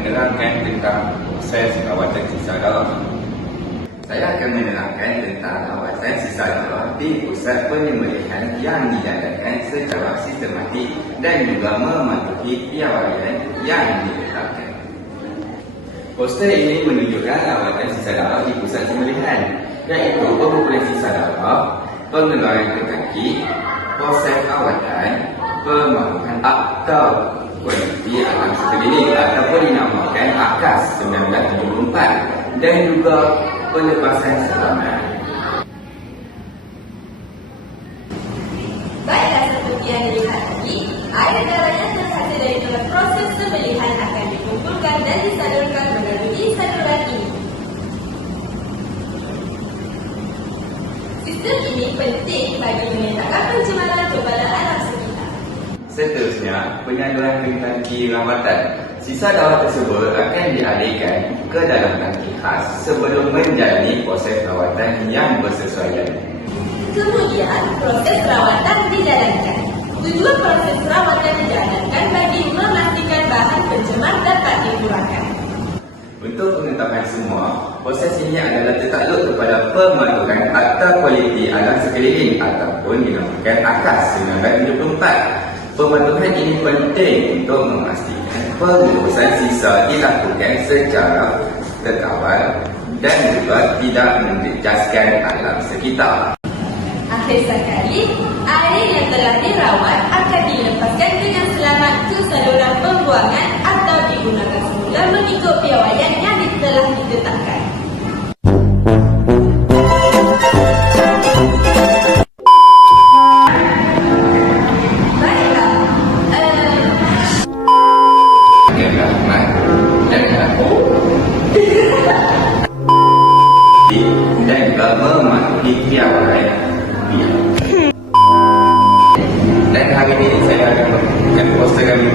menerangkan tentang proses rawatan sisa darah. Saya akan menerangkan tentang rawatan sisa darah di pusat penyembelihan yang dijalankan secara sistematik dan juga mematuhi piawaian yang ditetapkan. Poster ini menunjukkan rawatan sisa darah di pusat penyembelihan, iaitu pengumpulan sisa darah, pengeluaran ke kaki, proses rawatan, pemahaman atau kondisi alam sekeliling ataupun dinamakan AKAS 1974 dan juga pelepasan selamat. Baiklah, seperti yang dilihat tadi, air darah yang terhasil dari proses sembelihan akan dikumpulkan dan disalurkan melalui saluran ini. Sistem ini penting bagi mengelakkan pencemaran kepada alam sekitar. Seterusnya, penyaluran ke tangki rawatan. Sisa darah tersebut akan dialihkan ke dalam tangki khas sebelum menjalani proses rawatan yang bersesuaian. Kemudian, proses rawatan dijalankan. Tujuan proses rawatan dijalankan bagi memastikan bahan pencemar dapat dikeluarkan. Untuk pengetahuan semua, proses ini adalah tertakluk kepada pematuhan atau kualiti alam sekeliling ataupun dinamakan AKAS 1974. Pematuhan ini penting untuk memastikan pengurusan sisa dilakukan secara terkawal dan juga tidak menjejaskan alam sekitar. Akhir sekali, air yang telah dirawat akan dilepaskan dengan selamat ke saluran pembuangan atau digunakan semula mengikut piawaian yang telah ditetapkan. Dan juga mematuhi piawaian. Dan hari ini saya akan membuat poster kami